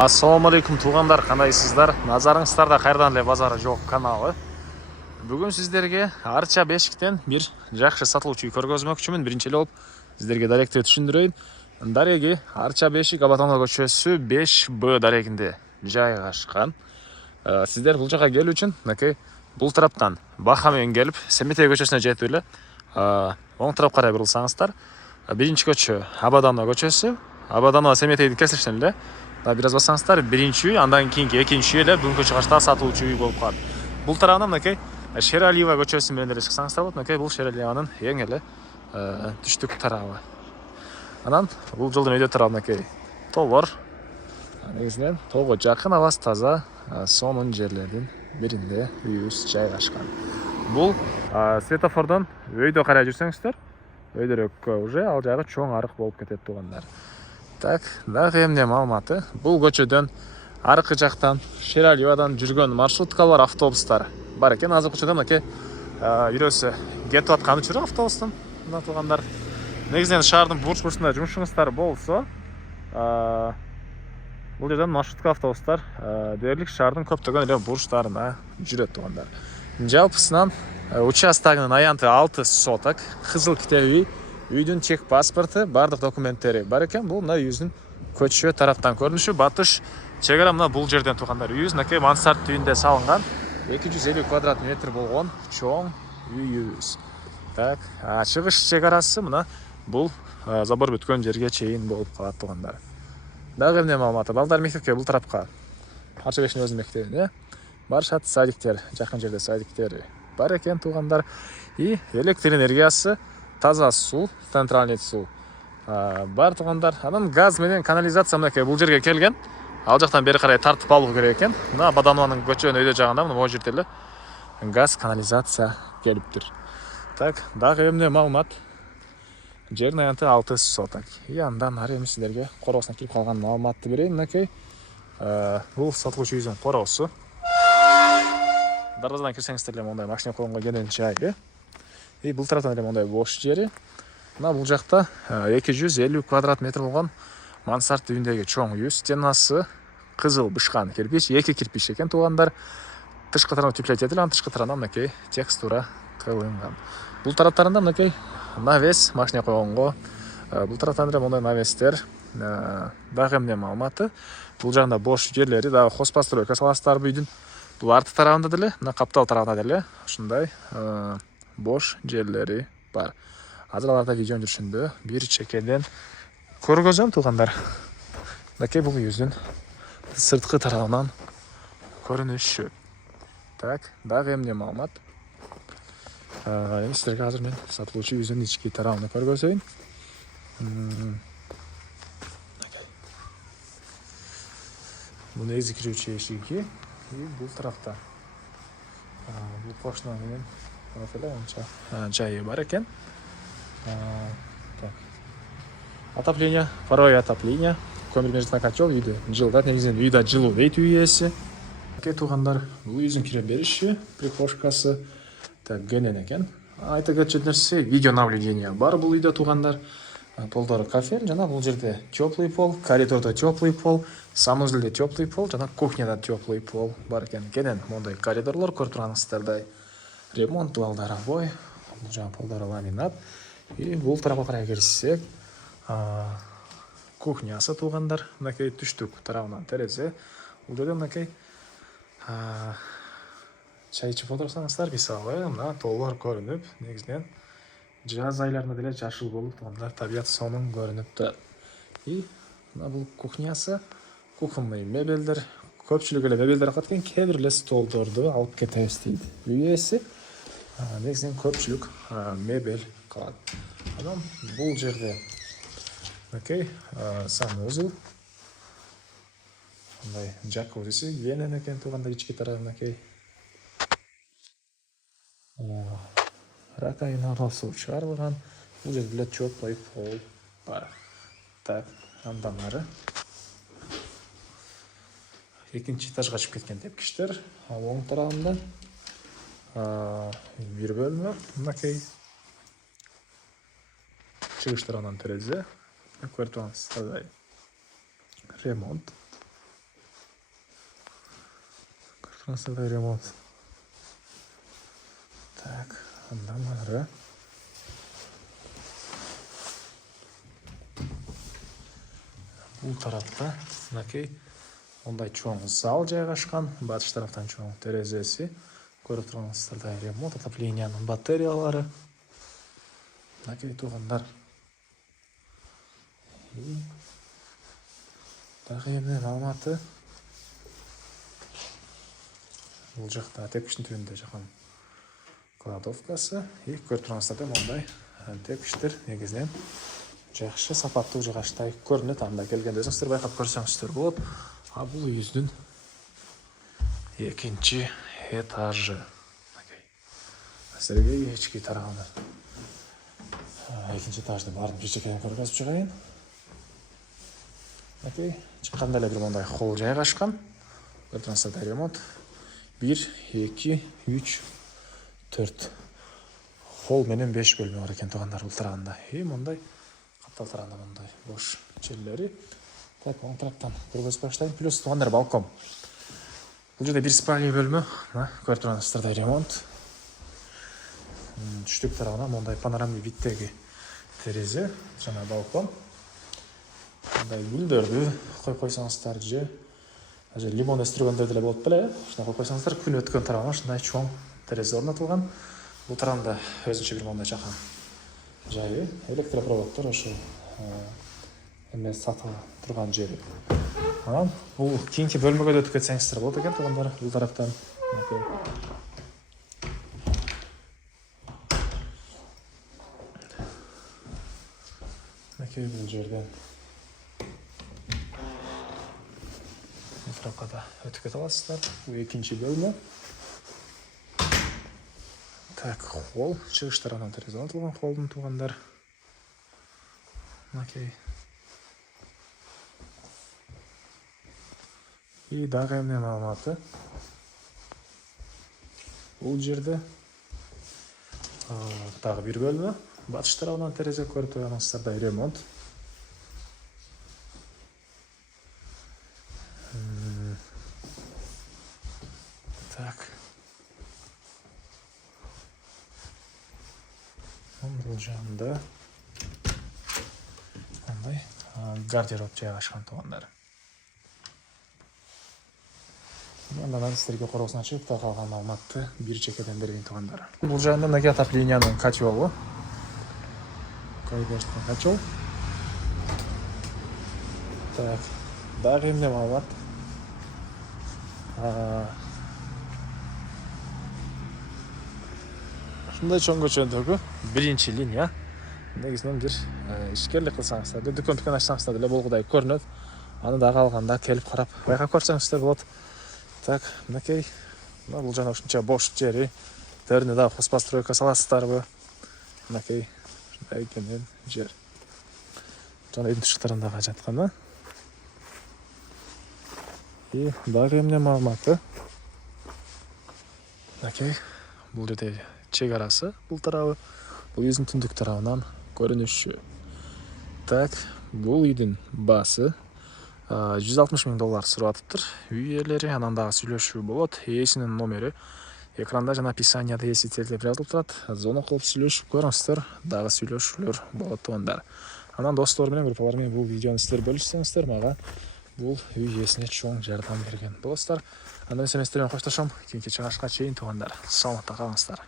Ассалаумалейкум туғандар, қандайсыздар? Назарыңыздарда қайырдан эле базары жоқ каналы. Бүгін сіздерге Арча бешіктен бір жақсы сатылуучу үй көргөзмөкчүмүн. Биринчи эле болуп сіздерге даректи түшүндүрөйүн. Дареги Арча бешик Абатана көчөсү 5Б дарегинде жайгашкан. Сіздер бул жака келүү үчүн бул тараптан Баха менен келип Семетей көчөсүнө жетип эле оң тарапка карай бурулсаңыздар, биринчи көчө Абадана көчөсү, Абадана Семетейди кесилишинен эле бир аз бассаңыздар биринчи үй, андан кийинки экинчи үй эле бүгүнкү чыгышта сатылуучу үй болуп калат. Бул тарабынан Шералиева көчөсү менен эле чыксаңыздар болот. Бул Шералиеванын эң эле түштүк тарабы. Анан бул жылдын өйдө тарабы тоолор. Негизинен тоого жакын, абасы таза, сонун жерлердин биринде үйүбүз жайгашкан. Бул светофордон өйдө карай жүрсөңүздөр, өйдөрөккө уже ал жагы чоң арык болуп кетет туугандар. Так, дагы эмне маалыматы? Бул көчөдөн аркы жактан Шералиевадан жүргөн маршруткалар, автобустар бар экен. Азыр көчөдөн бирөөсү кетип аткан учуру автобустун. Мына туугандар, негизинен шаардын бурч-бурчунда жумушуңуздар болсо, бул жерден маршрутка автобустар дээрлик шаардын көптөгөн эле бурчтарына жүрөт туугандар. Жалпысынан участогунун аянты 6 соток, кызыл китеби, үйдүн чек паспорту, бардык документтери бар экен. Бул мына үйүбүздүн көчө тараптан көрүнүшү. Батыш чегара мына бул жерден туугандар. Үйүбүз мансард түйүндө салынган 250 квадрат метр болгон чоң үйүбүз. Так, чыгыш чегарасы мына бул забор бүткөн жерге чейин болуп калат туугандар. Дагы эмне маалыматы? Балдар мектепке бул тарапка Арча бешиктин өзүнүн мектебине барышат. Садиктер, жакын жерде садиктер бар экен туугандар. И электр энергиясы, таза суу, центральный суу бар туугандар. Анан газ менен канализация мынакей бул жерге келген. Ал жактан бери карай тартып алуу керек экен. Мына Абаданованын көчөнүн өйдө жагында мына могу жерде эле газ канализация келиптир. Так, дагы эмне маалымат? Жердин аянты 6 соток. И андан ары эми сиздерге короосуна кирип калган маалыматты берейин. Мынакей бул сатылуучу үйүбүздүн короосу. Дарбазадан кирсеңиздер эле мондай машина койгонго келген жайы. И бул тараптан эле мондай бош жери. Мына бул жакта 250 квадрат метр болгон мансард түйүндөгү чоң үй. Стенасы кызыл бышкан кирпич, 2 кирпич экен туугандар. Тышкы тарабы утеплять этилген, тышкы тарабынан мынакей текстура кылынган. Бул тараптарында мынакей навес машина койгонго. Бул тараптан эле мондай навестер. Дагы эмне маалыматы? Бул жагында бош жерлери, дагы хозпостройка саласыздарбы үйдүн. Бул арты тарабында деле, мына каптал тарабында деле ушундай бош жерлери бар. Азыр аларда видеонун жүрүшүндө бир чекеден көргөзөм туугандар. Мынакей бул үйүбүздүн сырткы тарабынан көрүнүшү. Так, дагы эмне маалымат? Эми сиздерге азыр мен сатылуучу үйүбүздүн ички тарабын көргөзөйүн. Бул негизи кирүүчү эшиги. Бул тарапта бул кошуна менен жайы бар экен. Отопление, паровое отопление, көмүр котел үйдө жылдат. Негизинен үйдө жылуу дейт үй ээси. Туугандар, бул үйүбүздүн кире бериши, прихожкасы генен экен. Айта кетчү нерсе, видео наблюдение бар бул үйдө туугандар. Полдору кафель, жана бул жерде теплый пол, коридордо теплый пол, санузелде теплый пол, жана кухняда теплый пол бар экен. Кенен мондай коридорлор көрүп турганыңыздардай. Ремонт балдарабой, бул жагы полдору ламинат. И бул тарапка карай кирсек, кухнясы туугандар, мынакей түштүк тарабынан терезе. Бул жерде мынакей чай ичип отурсаңыздар, мисалы, мына тоолор көрүнүп, негизинен жаз айларында деле жашыл болуп туугандар, табият сонун көрүнүп турат. И мына бул кухнясы, кухонный мебелдер, көпчүлүк эле мебелдер каткен, кээ бир эле столдорду алып кетебиз дейт үй ээси. Негизинен көпчүлүк мебель калат. Анан бул жерде мынакей санузел, мындай джакузиси кенен экен туугандар, ички тарабы мынакей. Раковина суу чыгарылган. Бул жерде деле теплый пол бар. Так, андан ары экинчи этажга чыгып кеткен тепкичтер. Оң тарабында бир бөлмө, мынакей чыгыш тарабынан терезе. Көрүп турганыңыздай ремонт. Трансферда ремонт. Так, андан ары. Бұл тарапта, мынакей, ондай чоң зал жайгашкан, батыш тараптан чоң терезесі. Көріп тұрғаныңыздардай ремонт, отоплениянын батареялары. Мынакей туғандар. Тағы емнен алматы. Бұл жақта тепкіштің түрінде жақын кладовкасы. Көріп тұрғаныңыздардай ондай тепкіштер негізінен жақшы сапатты жағаштай көрінеді. Анда келгенде өзіңіздер байқап көрсеңіздер болады. А бұл үйіздің екінші этажы. Сіздерге ешкі тарағаны. Екінші этажды бардың жекеден көргізіп шығайын. Шыққанда бір мұндай холл жайғашқан. Көріп тұрғаныңыздардай ремонт. 1, 2, 3, 4. Холл менен 5 бөлме бар екен туғандар бұл тарағында. Мұндай қаптал тарағында мұндай бош жерлері. Так, оң тараптан көргізіп баштайын. Плюс туғандар балкон. Бұл жерде бір спальный бөлме. Көріп тұрғаныңыздардай ремонт. Түштік тарағына мұндай панорамный видтегі терезе, жаңа балкон. Мұндай гүлдерді қойсаңыздар же. Лимон өстіргендерді де болып біле. Шына қойсаңыздар күн өткен тарағына шындай чоң терезе орнатылған. Бұл тарағында өзінше бір мұндай жақан жайы. Электропроводтар ошы емес сатылы тұрған жері. Бұл кейінгі бөлмеге өтіп кетсеңіздер болды екен туғандар бұл тараптан. Бұл жерден тарапқа өтіп кете аласыздар. Бұл екінші бөлме. Так, холл. Шығыш тарапынан терезе орнатылған холлдың туғандар. И дағы емнен алматы. Бұл жерде тағы бір бөлме. Батыш тарапынан терезе көріп тұрғаныңыздардай ремонт. Так. Бұл жағында гардероб жайғашқан туғандар. Ондан сіздерге қорғысына шығып та қалған алматты бір жекеден берген туғандар. Бұл жағында мынакей отопленияның котелы. Кайдашқан котел. Так, дағы емнен алмат. Шындай чоң көшендегі бірінші линия. Негізінен бір ішкерлік қылсаңыздар, дүкен ашсаңыздар деле болғыдай көрінеді. Аны да қалғанда келіп қарап байқап көрсеңіздер болады. Так, мынакей, бұл жаңа үшінші бош жері. Дәріне да хозпостройка саласыздар бі. Мынакей, шындай екенен жер. Жаңа үйдің тұшықтарындағы жатқаны. И дағы емнен мағлұматы. Мынакей, бұл жерде чегарасы бұл тарауы. Бұл үйдің түндік тарауынан көрініші. Так, бұл үйдің басы $160,000 сұратыптыр. Үй иелері, анандағы сөйлешу болады. Иесінің номері экранда жана описанияда есетелде жазылып тұрады. Зона қылып сөйлешіп көріңіздер, дағы сөйлешулер болады туғандар. Анан достармен, группалармен бұл видеоны сіздер бөліссеңіздер, маға бұл үй иесіне чоң жардам берген боласыздар. Андан семестермен қошташам. Кейінгі чыгашқа чейин туғандар. Саламатта қалыңыздар.